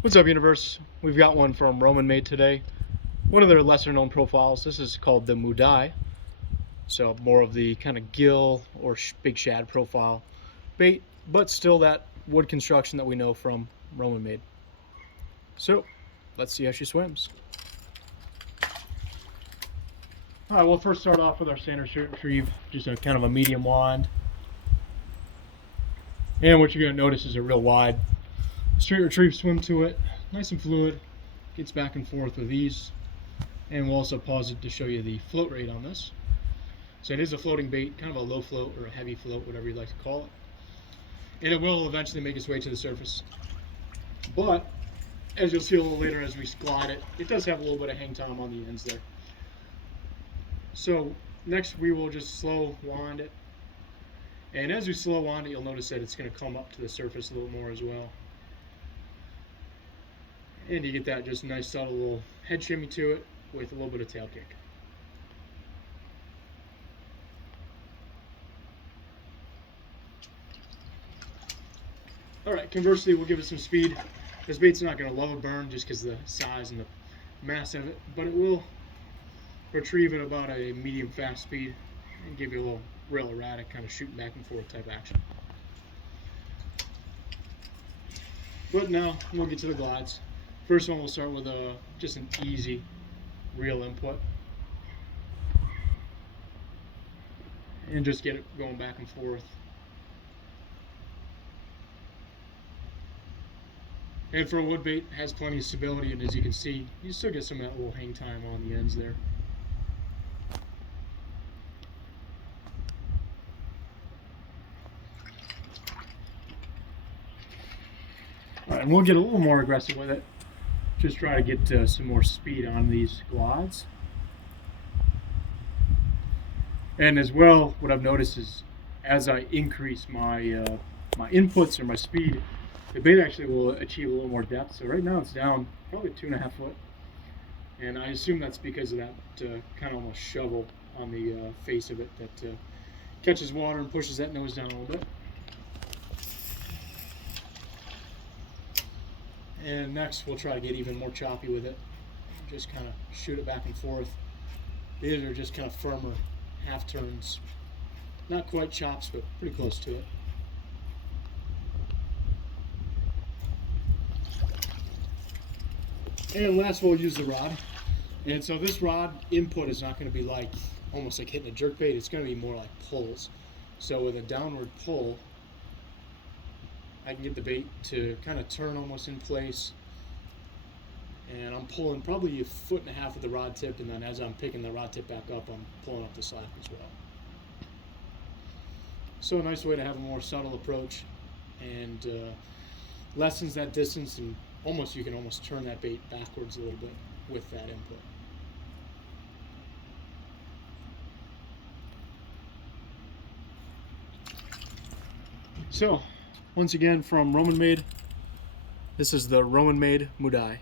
What's up, universe? We've got one from Roman made today. One of their lesser known profiles. This is called the Mudai. So more of the kind of gill or big shad profile bait, but still that wood construction that we know from Roman made. So let's see how she swims. All right, we'll first start off with our standard straight retrieve, just a kind of a medium wand. And what you're going to notice is a real wide straight retrieve swim to it, nice and fluid, gets back and forth with ease. And we'll also pause it to show you the float rate on this. So it is a floating bait, kind of a low float or a heavy float, whatever you'd like to call it. And it will eventually make its way to the surface. But as you'll see a little later as we glide it, it does have a little bit of hang time on the ends there. So next we will just slow wand it. And as we slow wand it, you'll notice that it's going to come up to the surface a little more as well. And you get that just nice subtle little head shimmy to it with a little bit of tail kick. Alright, conversely, we'll give it some speed. This bait's not going to love a burn just because of the size and the mass of it, but it will retrieve at about a medium fast speed and give you a little real erratic kind of shooting back and forth type action. But now we'll get to the glides. First one we'll start with just an easy reel input. And just get it going back and forth. And for a wood bait, it has plenty of stability, and as you can see, you still get some of that little hang time on the ends there. Alright, and we'll get a little more aggressive with it. Just try to get some more speed on these glides. And as well, what I've noticed is as I increase my my inputs or my speed, the bait actually will achieve a little more depth. So right now it's down probably 2.5 foot. And I assume that's because of that kind of almost shovel on the face of it that catches water and pushes that nose down a little bit. And next we'll try to get even more choppy with it. Just kind of shoot it back and forth. These are just kind of firmer half turns. Not quite chops, but pretty close to it. And last we'll use the rod. And so this rod input is not going to be like almost like hitting a jerk bait. It's going to be more like pulls. So with a downward pull, I can get the bait to kind of turn almost in place. And I'm pulling probably 1.5 foot of the rod tip, and then as I'm picking the rod tip back up, I'm pulling up the slack as well. So a nice way to have a more subtle approach and lessens that distance, and you can almost turn that bait backwards a little bit with that input. So once again from Roman Made, this is the Roman Made Mudai.